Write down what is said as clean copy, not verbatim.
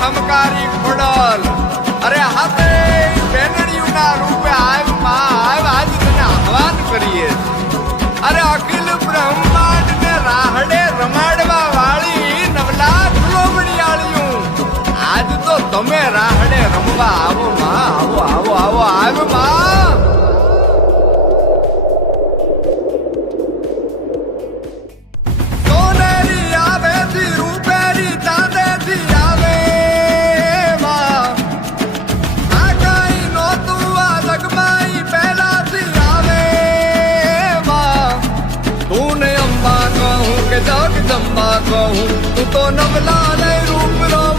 ખમકારી ખોડલ અરે હાથે બેનડીયુના રૂપે આવ આજ તને આહવાન કરીએ અરે અખિલ બ્રહ્માંડ ને રાહડે રમાડવા વાળી નવલાખ લોમડિયાળિયું આજ તો તમે રાહડે રમવા આવો માં આવો આવો આવો આવ માં જગદંબા કહું તું તો નવલા ને રૂપ રો